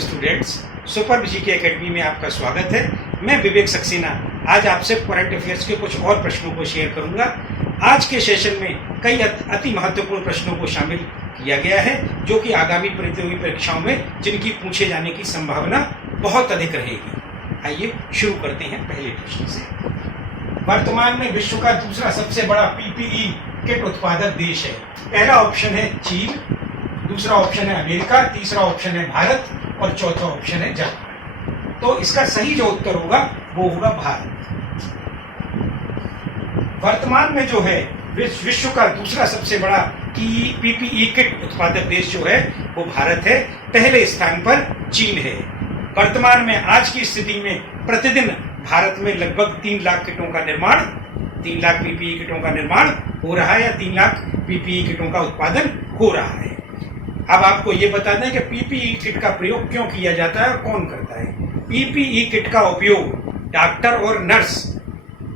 Students, super GK academy में आपका स्वागत है। मैं विवेक सक्सेना आज आपसे करंट अफेयर्स के कुछ और प्रश्नों को शेयर करूंगा। आज के सेशन में कई अति महत्वपूर्ण प्रश्नों को शामिल किया गया है जो कि आगामी प्रतियोगी परीक्षाओं में जिनकी पूछे जाने की संभावना बहुत अधिक रहेगी। आइए शुरू करते हैं पहले प्रश्न से। वर्तमान में विश्व का दूसरा सबसे बड़ा पीपीई किट उत्पादक देश है। पहला ऑप्शन है चीन, दूसरा ऑप्शन है अमेरिका, तीसरा ऑप्शन है भारत और चौथा ऑप्शन है जापान। तो इसका सही जो उत्तर होगा वो होगा भारत। वर्तमान में जो है विश्व का दूसरा सबसे बड़ा पीपीई किट उत्पादक देश जो है वो भारत है। पहले स्थान पर चीन है। वर्तमान में आज की स्थिति में प्रतिदिन भारत में लगभग 3 लाख किटों का निर्माण 3 लाख पीपीई किटों का निर्माण हो रहा है या 3 लाख पीपीई किटों का उत्पादन हो रहा है। अब आपको ये बता दें कि पीपीई किट का प्रयोग क्यों किया जाता है और कौन करता है। पीपीई किट का उपयोग डॉक्टर और नर्स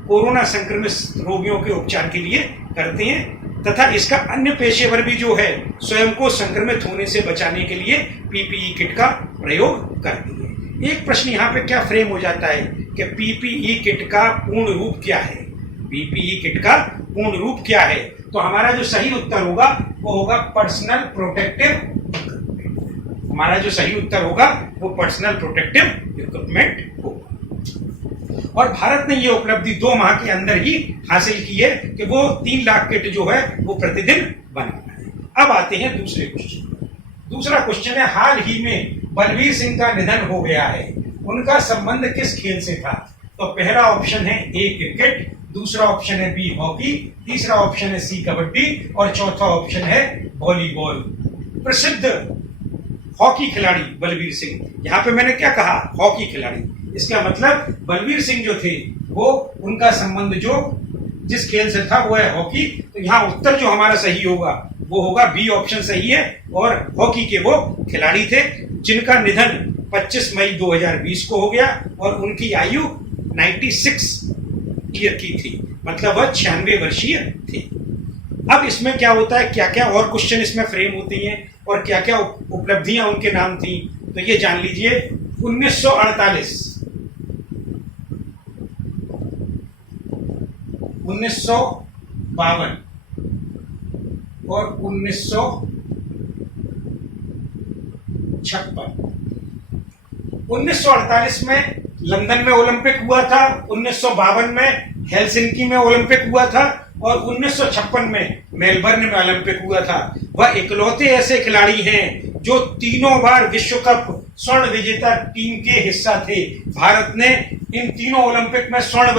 कोरोना संक्रमित रोगियों के उपचार के लिए करते हैं तथा इसका अन्य पेशेवर भी जो है स्वयं को संक्रमित होने से बचाने के लिए पीपीई किट का प्रयोग करते हैं। एक प्रश्न यहाँ पे क्या फ्रेम हो जाता है कि पीपीई किट का पूर्ण रूप क्या है। पीपीई किट का पूर्ण रूप क्या है, तो हमारा जो सही उत्तर होगा वो होगा पर्सनल प्रोटेक्टिव इक्विपमेंट। हमारा जो सही उत्तर होगा वो पर्सनल प्रोटेक्टिव इक्विपमेंट होगा। और भारत ने ये उपलब्धि 2 माह के अंदर ही हासिल की है कि वो 3 लाख किट जो है वो प्रतिदिन बनाना है। अब आते हैं दूसरे क्वेश्चन। दूसरा क्वेश्चन है, हाल ही में बलवीर सिंह का निधन हो गया है, उनका संबंध किस खेल से था। तो पहला ऑप्शन है ए क्रिकेट, दूसरा ऑप्शन है बी हॉकी, तीसरा ऑप्शन है सी कबड्डी और चौथा ऑप्शन है वॉलीबॉल। प्रसिद्ध हॉकी खिलाड़ी बलवीर सिंह, यहाँ पे मैंने क्या कहा, हॉकी खिलाड़ी, इसका मतलब बलवीर सिंह जो थे वो उनका संबंध जो जिस खेल से था वो है हॉकी। तो यहाँ उत्तर जो हमारा सही होगा वो होगा बी ऑप्शन सही है और हॉकी के वो खिलाड़ी थे जिनका निधन 25 मई 2020 को हो गया और उनकी आयु 96 ईयर की थी, मतलब वह 96 वर्षीय थे। अब इसमें क्या होता है, क्या क्या और क्वेश्चन इसमें फ्रेम होती हैं और क्या क्या उपलब्धियां उनके नाम थी, तो ये जान लीजिए। 1948 1952 और 1956। 1948 में लंदन में ओलंपिक हुआ था, 1952 में हेलसिंकी में ओलंपिक हुआ था और 1956 में मेलबर्न में ओलंपिक हुआ था। वह इकलौते ऐसे खिलाड़ी हैं जो तीनों बार विश्व कप स्वर्ण विजेता टीम के हिस्सा थे। भारत ने इन तीनों ओलंपिक में स्वर्ण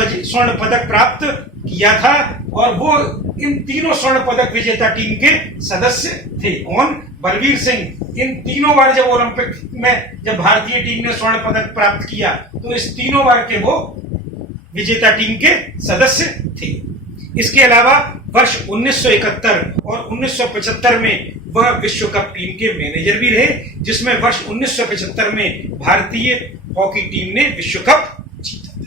पदक प्राप्त किया था और वो इन तीनों स्वर्ण पदक विजेता टीम के सदस्य थे। कौन? बलवीर सिंह। इन तीनों बार जब ओलंपिक में जब भारतीय टीम ने स्वर्ण पदक प्राप्त किया तो इस तीनों बार के वो विजेता टीम के सदस्य थे। इसके अलावा वर्ष 1971 और 1975 में वह विश्व कप टीम के मैनेजर भी रहे, जिसमें वर्ष 1975 में भारतीय हॉकी टीम ने विश्व कप जीता था।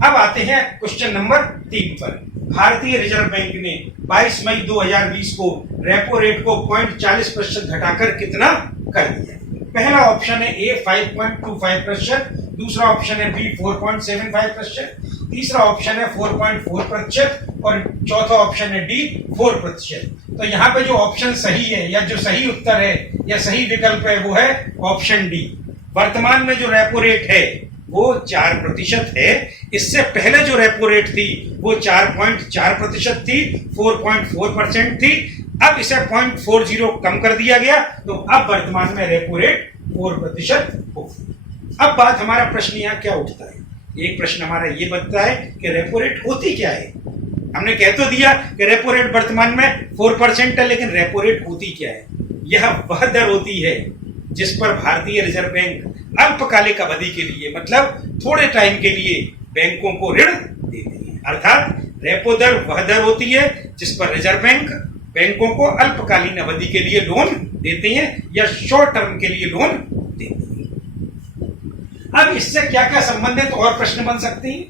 अब आते हैं क्वेश्चन नंबर 3 पर। भारतीय रिजर्व बैंक ने 22 मई 2020 को रेपो रेट को 0.40% घटाकर कितना कर दिया। पहला ऑप्शन है ए 5.25%, दूसरा ऑप्शन है बी 4.75%, तीसरा ऑप्शन है 4.4% और चौथा ऑप्शन है डी 4%। तो यहाँ पे जो ऑप्शन सही है या जो सही उत्तर है या सही विकल्प है वो है ऑप्शन डी। वर्तमान में जो रेपो रेट है वो 4% है। इससे पहले जो रेपो रेट थी वो 4.4% थी, 4.4% थी। अब इसे 0.40 कम कर दिया गया तो अब वर्तमान में रेपो रेट 4% हो। अब बात हमारा प्रश्न यहाँ क्या उठता है, एक प्रश्न हमारा ये बनता है कि रेपो रेट होती क्या है। हमने कह तो दिया कि रेपो रेट वर्तमान में 4% है, लेकिन रेपो रेट होती क्या है। यह वह दर होती है जिस पर भारतीय रिजर्व बैंक अल्पकालिक अवधि के लिए, मतलब थोड़े टाइम के लिए बैंकों को ऋण देते हैं। अर्थात रेपो दर वह दर होती है जिस पर रिजर्व बैंक बैंकों को अल्पकालीन अवधि के लिए लोन देते हैं या शॉर्ट टर्म के लिए लोन देते हैं। अब इससे क्या क्या संबंधित और प्रश्न बन सकते हैं।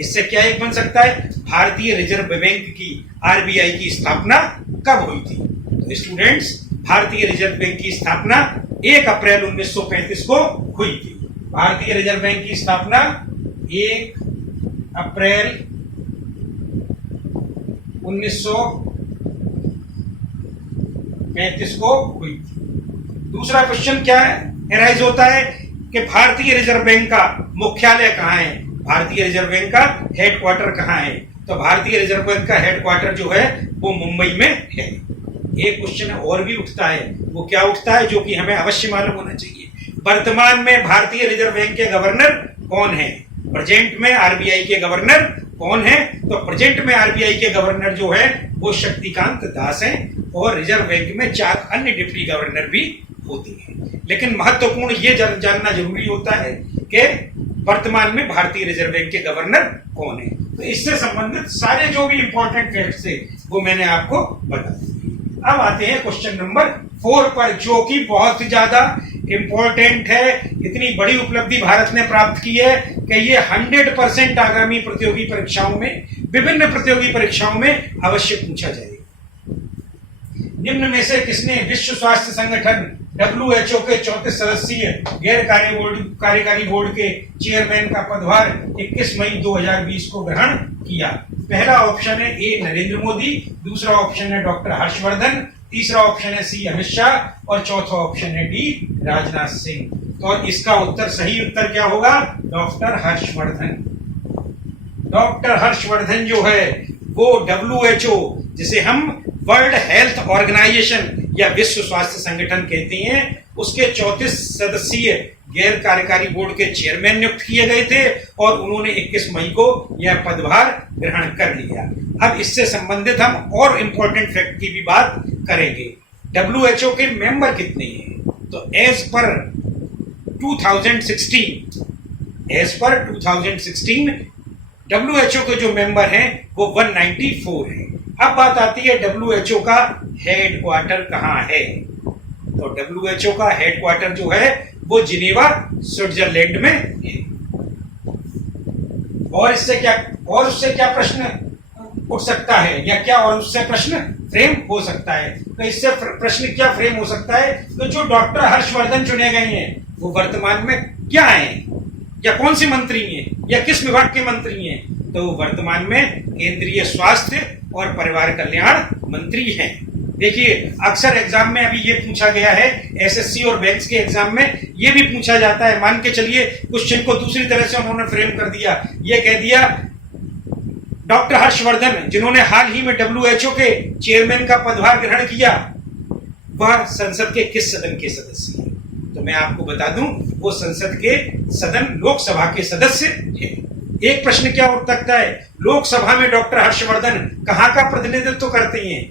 इससे क्या एक बन सकता है, भारतीय रिजर्व बैंक की आरबीआई की स्थापना कब हुई थी। तो स्टूडेंट्स, भारतीय रिजर्व बैंक की स्थापना 1 अप्रैल 1935 को हुई थी। भारतीय रिजर्व बैंक की स्थापना 1 अप्रैल 1935 को हुई थी। दूसरा क्वेश्चन क्या एराइज होता है कि भारतीय रिजर्व बैंक का मुख्यालय कहाँ है, भारतीय रिजर्व बैंक का हेडक्वार्टर कहाँ है। तो भारतीय रिजर्व बैंक का हेडक्वार्टर जो है वो मुंबई में है। एक क्वेश्चन और भी उठता है, वो क्या उठता है जो कि हमें अवश्य मालूम होना चाहिए, वर्तमान में भारतीय रिजर्व बैंक के गवर्नर कौन है, प्रेजेंट में आरबीआई के गवर्नर कौन है। तो प्रेजेंट में आरबीआई के गवर्नर जो है वो शक्तिकांत दास हैं और रिजर्व बैंक में 4 अन्य डिप्टी गवर्नर भी होते हैं। लेकिन महत्वपूर्ण ये जानना जरूरी होता है कि वर्तमान में भारतीय रिजर्व बैंक के गवर्नर कौन है। तो इससे संबंधित सारे जो भी इंपॉर्टेंट फैक्ट्स थे वो मैंने आपको बता दिए। अब आते हैं क्वेश्चन नंबर 4 पर, जो कि बहुत ज्यादा इंपॉर्टेंट है। इतनी बड़ी उपलब्धि भारत ने प्राप्त की है कि ये 100% आगामी प्रतियोगी परीक्षाओं में, विभिन्न प्रतियोगी परीक्षाओं में अवश्य पूछा जाएगा। निम्न में से किसने विश्व स्वास्थ्य संगठन WHO के 34 सदस्यीय गैर कार्यकारी बोर्ड के चेयरमैन का पदभार 21 मई 2020 को ग्रहण किया। पहला ऑप्शन है ए नरेंद्र मोदी, दूसरा ऑप्शन है डॉक्टर हर्षवर्धन, तीसरा ऑप्शन है सी अमित शाह और चौथा ऑप्शन है डी राजनाथ सिंह। तो इसका उत्तर, सही उत्तर क्या होगा, डॉक्टर हर्षवर्धन। डॉक्टर हर्षवर्धन जो है वो WHO, जिसे हम वर्ल्ड हेल्थ ऑर्गेनाइजेशन या विश्व स्वास्थ्य संगठन कहते हैं, उसके 34 सदस्यीय गैर कार्यकारी बोर्ड के चेयरमैन नियुक्त किए गए थे और उन्होंने 21 मई को यह पदभार ग्रहण कर लिया। अब इससे संबंधित हम और इंपॉर्टेंट फैक्ट की भी बात करेंगे। WHO के मेंबर कितने हैं, तो एज पर 2016 WHO के जो मेंबर हैं वो 194 हैं। अब बात आती है WHO का हेडक्वार्टर कहाँ है। तो WHO का हेडक्वार्टर जो है वो जिनेवा स्विट्जरलैंड में है। और उससे क्या प्रश्न उठ सकता है, या क्या और उससे प्रश्न फ्रेम हो सकता है। तो इससे प्रश्न क्या फ्रेम हो सकता है, तो जो डॉक्टर हर्षवर्धन चुने गए हैं वो वर्तमान में क्या हैं, या कौन से मंत्री हैं, या किस विभाग के मंत्री हैं। तो वर्तमान में केंद्रीय स्वास्थ्य और परिवार कल्याण मंत्री हैं। देखिए अक्सर एग्जाम में अभी ये पूछा गया है, एसएससी और बैंक्स के एग्जाम में ये भी पूछा जाता है। मान के चलिए क्वेश्चन को दूसरी तरह से उन्होंने फ्रेम कर दिया, ये कह दिया डॉक्टर हर्षवर्धन जिन्होंने हाल ही में WHO के चेयरमैन का पदभार ग्रहण किया, वह संसद के किस सदन के सदस्य हैं। तो मैं आपको बता दूं वो संसद के सदन लोकसभा के सदस्य हैं। एक प्रश्न क्या उठ सकता है, लोकसभा में डॉक्टर हर्षवर्धन कहाँ का प्रतिनिधित्व करते हैं।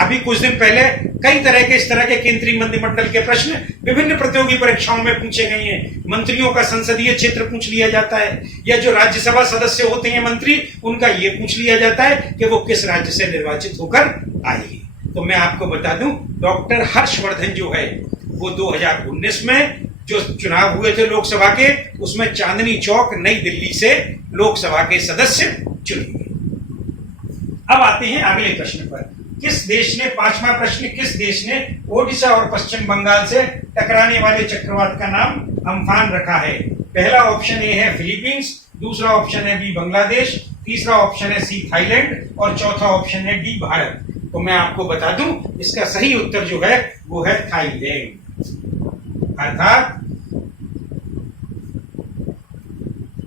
अभी कुछ दिन पहले कई तरह के इस तरह के केंद्रीय मंत्रिमंडल के प्रश्न विभिन्न प्रतियोगी परीक्षाओं में पूछे गए हैं। मंत्रियों का संसदीय क्षेत्र पूछ लिया जाता है, या जो राज्यसभा सदस्य होते हैं मंत्री, उनका ये पूछ लिया जाता है कि वो किस राज्य से निर्वाचित होकर आए हैं। तो मैं आपको बता दूं डॉक्टर हर्षवर्धन जो है वो 2019 में जो चुनाव हुए थे लोकसभा के, उसमें चांदनी चौक नई दिल्ली से लोकसभा के सदस्य चुने गए। अब आते हैं अगले प्रश्न पर। किस देश ने, पांचवा प्रश्न, किस देश ने ओडिशा और पश्चिम बंगाल से टकराने वाले चक्रवात का नाम अम्फान रखा है। पहला ऑप्शन ए है फिलीपींस, दूसरा ऑप्शन है बी बांग्लादेश, तीसरा ऑप्शन है सी थाईलैंड और चौथा ऑप्शन है डी भारत। तो मैं आपको बता दूं इसका सही उत्तर जो है वो है थाईलैंड। अर्थात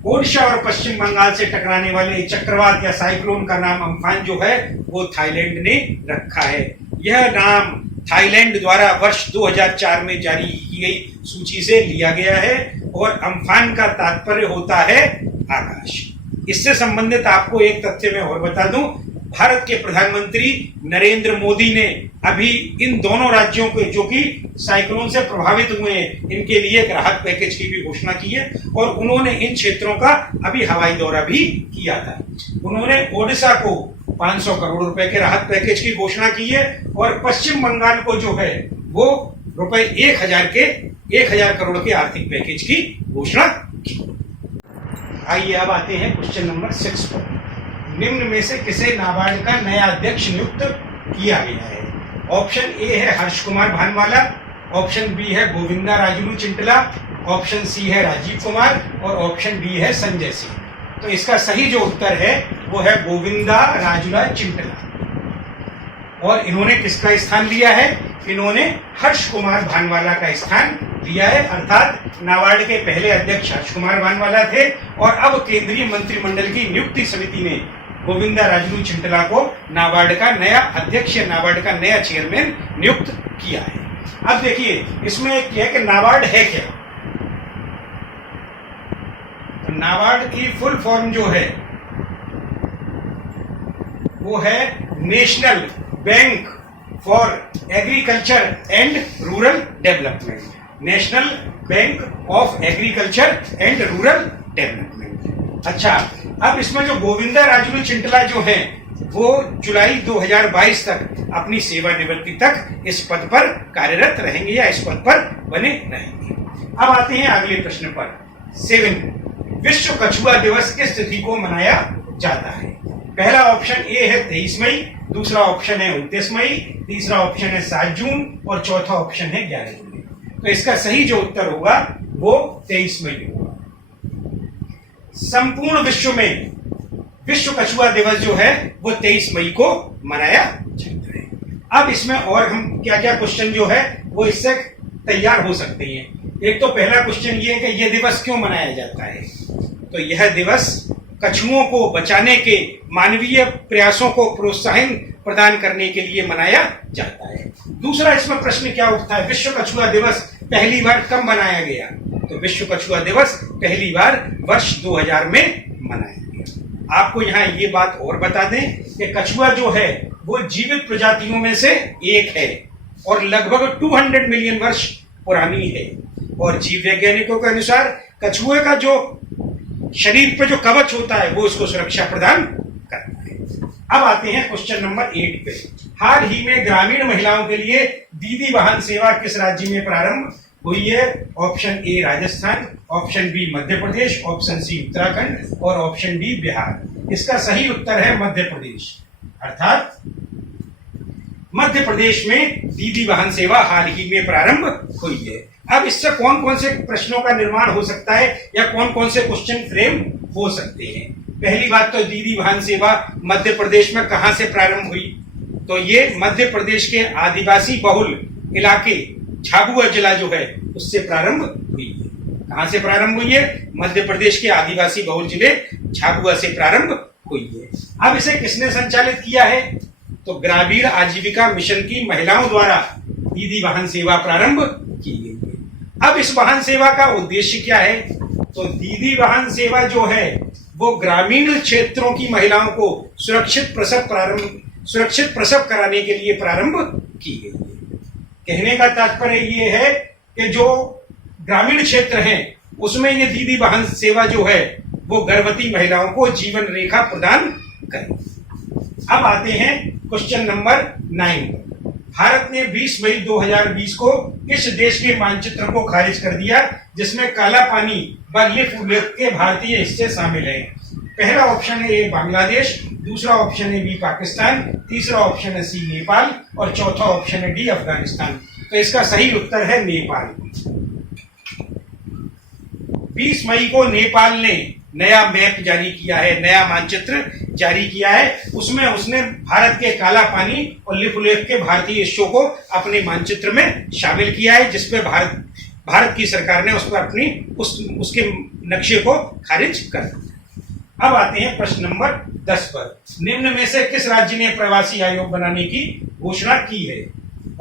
ओडिशा और पश्चिम बंगाल से टकराने वाले चक्रवात या साइक्लोन का नाम अम्फान जो है वो थाईलैंड ने रखा है। यह नाम थाईलैंड द्वारा वर्ष 2004 में जारी की गई सूची से लिया गया है और अम्फान का तात्पर्य होता है आकाश। इससे संबंधित आपको एक तथ्य मैं और बता दूं, भारत के प्रधानमंत्री नरेंद्र मोदी ने अभी इन दोनों राज्यों के जो कि साइक्लोन से प्रभावित हुए हैं, इनके लिए एक राहत पैकेज की भी घोषणा की है और उन्होंने इन क्षेत्रों का अभी हवाई दौरा भी किया था। उन्होंने ओडिशा को 500 करोड़ रुपए के राहत पैकेज की घोषणा की है और पश्चिम बंगाल को जो है वो रुपए 1000 करोड़ के आर्थिक पैकेज की घोषणा की। आइए अब आते हैं क्वेश्चन नंबर 6 पर। निम्न में से किसे नाबार्ड का नया अध्यक्ष नियुक्त किया गया है। ऑप्शन ए है हर्ष कुमार भानवाला, ऑप्शन बी है गोविंदा राजुलू चिंटला, ऑप्शन सी है राजीव कुमार और ऑप्शन डी है संजय सिंह। तो इसका सही जो उत्तर है वो है गोविंदा राजुला चिंटला। और इन्होंने किसका स्थान लिया है? इन्होंने हर्ष कुमार भानवाला का स्थान लिया है, अर्थात नाबार्ड के पहले अध्यक्ष हर्ष कुमार भानवाला थे और अब केंद्रीय मंत्रिमंडल की नियुक्ति समिति ने गोविंदा राजुलू चिंटला को नाबार्ड का नया अध्यक्ष या नाबार्ड का नया चेयरमैन नियुक्त किया है। अब देखिए इसमें क्या है कि नाबार्ड है क्या? तो नाबार्ड की फुल फॉर्म जो है वो है national bank for agriculture and rural development. National bank of agriculture and rural development. अच्छा, अब इसमें जो गोविंदा राजुलू चिंटला जो है वो जुलाई 2022 तक अपनी सेवानिवृत्ति तक इस पद पर कार्यरत रहेंगे या इस पद पर बने रहेंगे। अब आते हैं अगले प्रश्न पर। 7, विश्व कछुआ दिवस किस तिथि को मनाया जाता है? पहला ऑप्शन ए है 23 मई, दूसरा ऑप्शन है 29 मई, तीसरा ऑप्शन है 7 जून और चौथा ऑप्शन है 11 जून। तो इसका सही जो उत्तर होगा वो 23 मई होगा। संपूर्ण विश्व में विश्व कछुआ दिवस जो है वो 23 मई को मनाया जाता है। अब इसमें और हम क्या क्या क्वेश्चन जो है वो इससे तैयार हो सकते हैं। एक तो पहला क्वेश्चन ये है कि यह दिवस क्यों मनाया जाता है? तो यह दिवस कछुओं को बचाने के मानवीय प्रयासों को प्रोत्साहन प्रदान करने के लिए मनाया जाता है। दूसरा इसमें प्रश्न क्या उठता है, विश्व कछुआ दिवस पहली बार कब मनाया गया? तो विश्व कछुआ दिवस पहली बार वर्ष 2000 में मनाया गया। आपको यहाँ ये बात और बता दें कि कछुआ जो है वो जीवित प्रजातियों में से एक है और लगभग 200 मिलियन वर्ष पुरानी है और जीव वैज्ञानिकों के अनुसार कछुए का जो शरीर पे जो कवच होता है वो उसको सुरक्षा प्रदान करता है। अब आते हैं क्वेश्चन नंबर 8 पे। हाल ही में ग्रामीण महिलाओं के लिए दीदी वाहन सेवा किस राज्य में प्रारंभ हुई है? Option A Rajasthan, option B Madhya Pradesh, option C Uttarakhand और ऑप्शन डी बिहार। इसका सही उत्तर है मध्य प्रदेश, अर्थात मध्य प्रदेश में दीदी वाहन सेवा हाल ही में प्रारंभ हुई है। अब इससे कौन कौन से प्रश्नों का निर्माण हो सकता है या कौन कौन से क्वेश्चन फ्रेम हो सकते हैं? पहली बात तो दीदी वाहन सेवा मध्य प्रदेश में कहां से प्रारंभ हुई? तो ये मध्य प्रदेश के आदिवासी बहुल इलाके झाबुआ जिला जो है उससे प्रारंभ हुई है। कहां से प्रारंभ हुई है? मध्य प्रदेश के आदिवासी बहुल जिले झाबुआ से प्रारंभ हुई है। अब इसे किसने संचालित किया है? तो ग्रामीण आजीविका मिशन की महिलाओं द्वारा दीदी वाहन सेवा प्रारंभ की गई है। अब इस वाहन सेवा का उद्देश्य क्या है? तो दीदी वाहन सेवा जो है वो ग्रामीण क्षेत्रों की महिलाओं को सुरक्षित प्रसव कराने के लिए प्रारंभ की गई है। कहने का तात्पर्य ये है कि जो ग्रामीण क्षेत्र हैं उसमें ये दीदी वाहन सेवा जो है वो गर्भवती महिलाओं को जीवन रेखा प्रदान करे। अब आते हैं क्वेश्चन नंबर 9। भारत ने 20 मई 2020 को किस देश के मानचित्र को खारिज कर दिया जिसमें काला पानी व लिफ के भारतीय हिस्से शामिल हैं? पहला ऑप्शन है ए बांग्लादेश, दूसरा ऑप्शन है बी पाकिस्तान, तीसरा ऑप्शन है सी नेपाल और चौथा ऑप्शन है डी अफगानिस्तान। तो इसका सही उत्तर है नेपाल। 20 मई को नेपाल ने नया मैप जारी किया है, नया मानचित्र जारी किया है। उसमें उसने भारत के काला पानी और लिफ के भारतीय हिस्सों को अपने मानचित्र में शामिल किया है, जिसपे भारत की सरकार ने उस पर उसके नक्शे को खारिज कर दिया। अब आते हैं प्रश्न नंबर 10 पर। निम्न में से किस राज्य ने प्रवासी आयोग बनाने की घोषणा की है?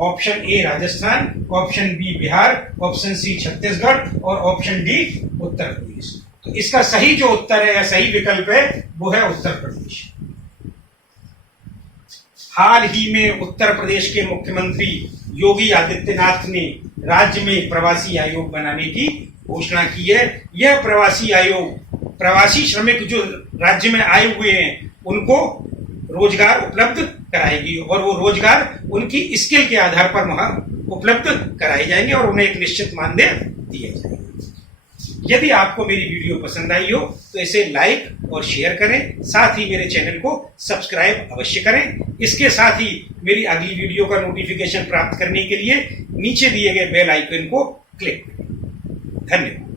Option A Rajasthan, option B Bihar, option C Chhattisgarh और ऑप्शन डी उत्तर प्रदेश। तो इसका सही जो उत्तर है या सही विकल्प है वो है उत्तर प्रदेश। हाल ही में उत्तर प्रदेश के मुख्यमंत्री योगी आदित्यनाथ ने राज्य में प्रवासी आयोग बनाने की घोषणा की है। यह प्रवासी आयोग प्रवासी श्रमिक जो राज्य में आए हुए हैं उनको रोजगार उपलब्ध कराएगी और वो रोजगार उनकी स्किल के आधार पर वहां उपलब्ध कराए जाएंगे और उन्हें एक निश्चित मानदेय दिए जाएंगे। यदि आपको मेरी वीडियो पसंद आई हो तो इसे लाइक और शेयर करें, साथ ही मेरे चैनल को सब्सक्राइब अवश्य करें। इसके साथ ही मेरी अगली वीडियो का नोटिफिकेशन प्राप्त करने के लिए नीचे दिए गए बेल आइकन को क्लिक करें। धन्यवाद।